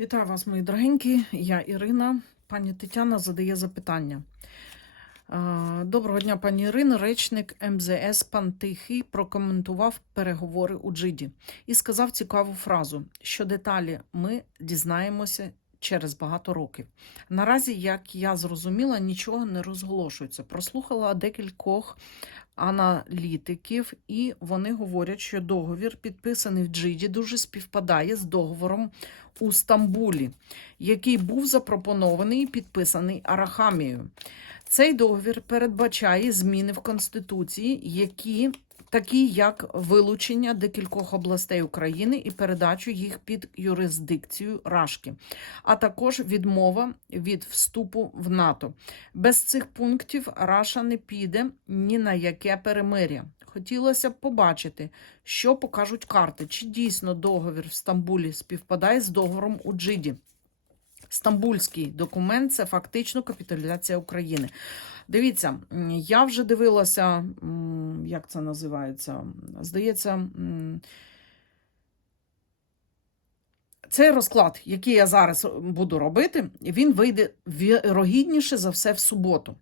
Вітаю вас, мої дорогенькі. Я Ірина. Пані Тетяна задає запитання. Е, Доброго дня, пані Ірина. Речник МЗС пан Тихий прокоментував переговори у Джиді і сказав цікаву фразу, що деталі ми дізнаємося через багато років. Наразі, як я зрозуміла, нічого не розголошується. Прослухала декількох аналітиків, і вони говорять, що договір, підписаний в Джиді, дуже співпадає з договором у Стамбулі, який був запропонований і підписаний Арахамією. Цей договір передбачає зміни в Конституції, які такі як вилучення декількох областей України і передачу їх під юрисдикцію Рашки, а також відмова від вступу в НАТО. Без цих пунктів Раша не піде ні на яке перемир'я. Хотілося б побачити, що покажуть карти, чи дійсно договір в Стамбулі співпадає з договором у Джиді. Стамбульський документ це фактично капітуляція України. Дивіться, я вже дивилася, як це називається. Здається, цей розклад, який я зараз буду робити, він вийде вірогідніше за все в суботу.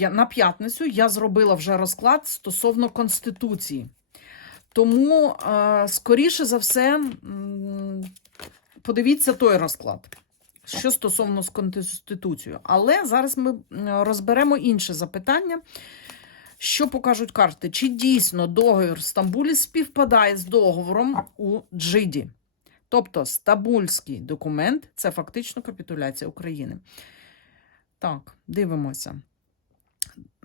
На п'ятницю я зробила вже розклад стосовно Конституції. Тому, е, скоріше за все, подивіться той розклад, що стосовно з Конституцією. Але зараз ми розберемо інше запитання. Що покажуть карти? Чи дійсно договір в Стамбулі співпадає з договором у Джиді? Тобто стамбульський документ це фактично капітуляція України. Так, дивимося.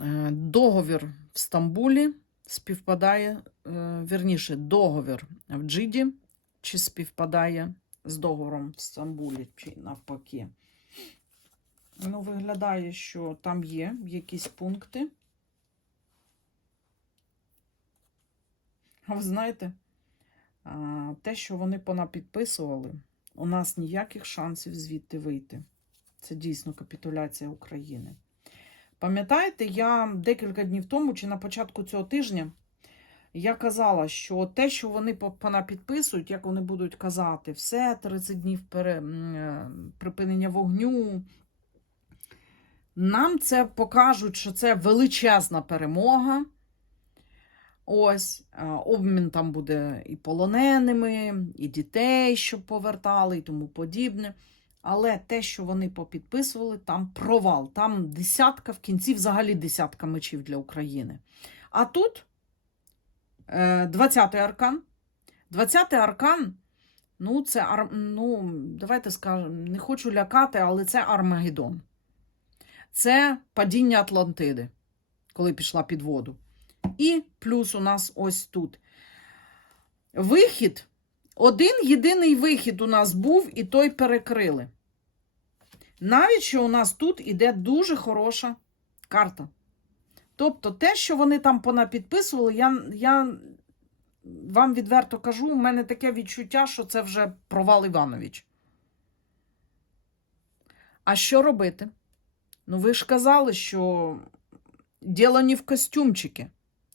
Е, Договір в Стамбулі співпадає, е, вірніше, договір в Джиді, чи співпадає з договором в Стамбулі, чи навпаки. Ну, виглядає, що там є якісь пункти. А ви знаєте, те, що вони понапідписували, у нас ніяких шансів звідти вийти. Це дійсно капітуляція України. Пам'ятаєте, я декілька днів тому чи на початку цього тижня я казала, що те, що вони понапідписують, як вони будуть казати, все 30 днів пере, е, припинення вогню. Нам це покажуть, що це величезна перемога. Ось, е, обмін там буде і полоненими, і дітей, щоб повертали, і тому подібне. Але те, що вони попідписували, там провал. Там десятка, в кінці взагалі десятка мечів для України. А тут 20-й аркан. 20-й аркан, ну, це ну, давайте скажемо, не хочу лякати, але це Армагеддон. Це падіння Атлантиди, коли пішла під воду. І плюс у нас ось тут. Вихід. Один єдиний вихід у нас був, і той перекрили. Навіть що у нас тут іде дуже хороша карта. Тобто, те, що вони там понапідписували, я, я вам відверто кажу, у мене таке відчуття, що це вже провал Іванович. А що робити? Ну, ви ж казали, що діло не в костюмчики.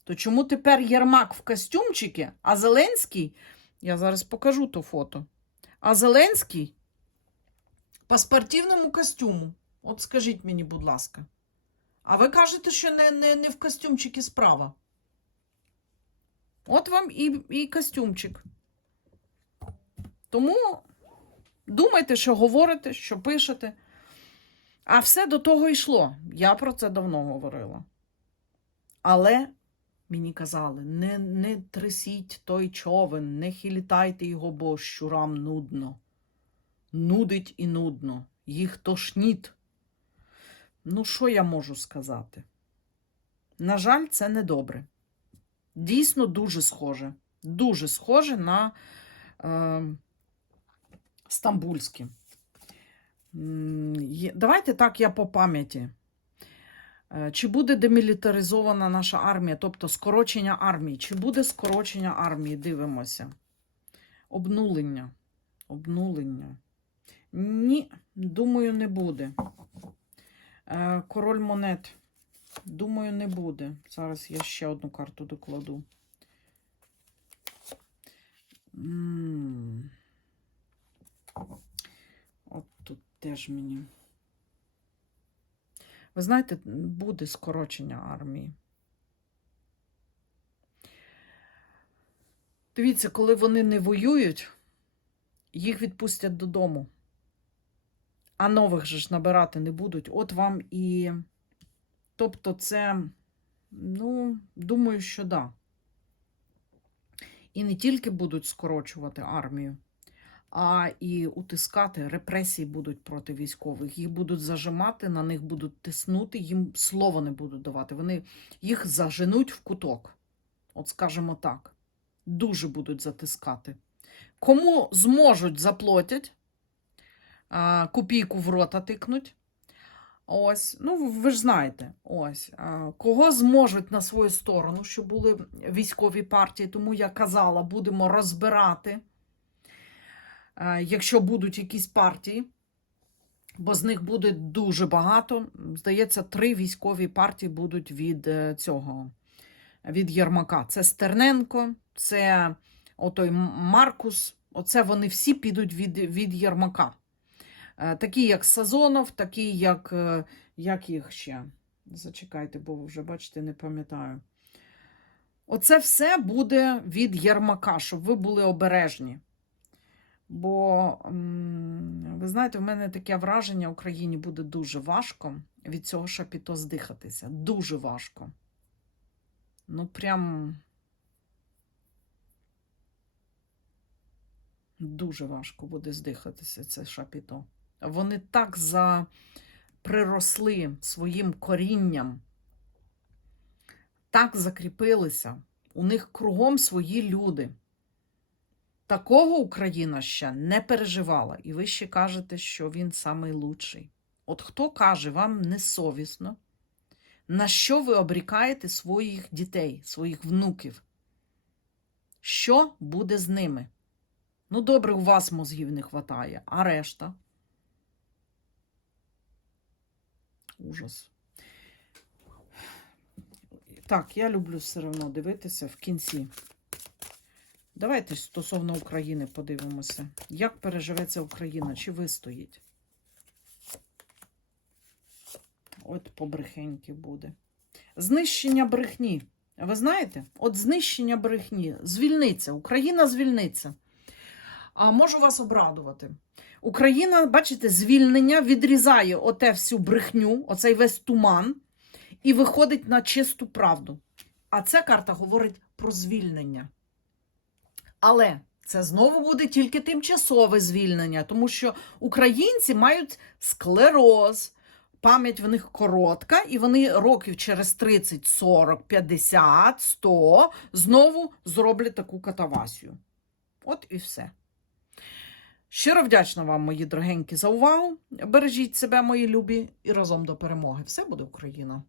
То чому тепер Єрмак в костюмчики, а Зеленський, я зараз покажу то фото, а Зеленський по спортивному костюму. От скажіть мені, будь ласка. А ви кажете, що не, не, не в костюмчики справа. От вам і, і костюмчик. Тому думайте, що говорите, що пишете. А все до того йшло. Я про це давно говорила. Але мені казали: не, не трясіть той човен, не хилітайте його, бо щурам нудно. Нудить і нудно, їх тошніт. Ну, що я можу сказати? На жаль, це не добре. Дійсно, дуже схоже. Дуже схоже на е, стамбульське. Давайте так я по пам'яті. Е, Чи буде демілітаризована наша армія, тобто скорочення армії? Чи буде скорочення армії? Дивимося. Обнулення. Обнулення. Ні, думаю, не буде. Е, Король монет. Думаю, не буде. Зараз я ще одну карту докладу. М. теж мені. Ви знаєте, буде скорочення армії. Дивіться, коли вони не воюють, їх відпустять додому. А нових же ж набирати не будуть. От вам і. Тобто, це, ну, думаю, що да. І не тільки будуть скорочувати армію, а і утискати, репресії будуть проти військових. Їх будуть зажимати, на них будуть тиснути, їм слова не будуть давати. Вони їх заженуть в куток. От скажімо так. Дуже будуть затискати. Кому зможуть, заплатять, копійку в рота тикнуть. Ось, ну ви ж знаєте, ось кого зможуть на свою сторону, що були військові партії, тому я казала, будемо розбирати, якщо будуть якісь партії, бо з них буде дуже багато. Здається, три військові партії будуть від е, цього, від Єрмака. Це Стерненко, це отой Маркус. Оце вони всі підуть від, від Єрмака. Е, Такі, як Сазонов, такі, як, е, як їх ще. Зачекайте, бо вже, бачите, не пам'ятаю. Оце все буде від Єрмака, щоб ви були обережні. Бо, ви знаєте, в мене таке враження Україні буде дуже важко від цього шапіто здихатися. Дуже важко. Ну, прям. Дуже важко буде здихатися це шапіто. Вони так за... приросли своїм корінням, так закріпилися. У них кругом свої люди. Такого Україна ще не переживала. І ви ще кажете, що він самий. От хто каже, вам несовісно, на що ви обрікаєте своїх дітей, своїх внуків? Що буде з ними? Ну, добре, у вас мозгів не вистачає, а решта. Ужас. Так, я люблю все одно дивитися в кінці. Давайте стосовно України подивимося. Як переживеться Україна? Чи вистоїть? От побрехеньки буде. Знищення брехні. Ви знаєте? От знищення брехні. Звільниться. Україна звільниться. А можу вас обрадувати. Україна, бачите, звільнення відрізає оте всю брехню, оцей весь туман, і виходить на чисту правду. А ця карта говорить про звільнення. Але це знову буде тільки тимчасове звільнення, тому що українці мають склероз, пам'ять в них коротка, і вони років через 30, 40, 50, 100 знову зроблять таку катавасію. От і все. Щиро вдячна вам, мої дорогенькі, за увагу. Бережіть себе, мої любі, і разом до перемоги. Все буде Україна!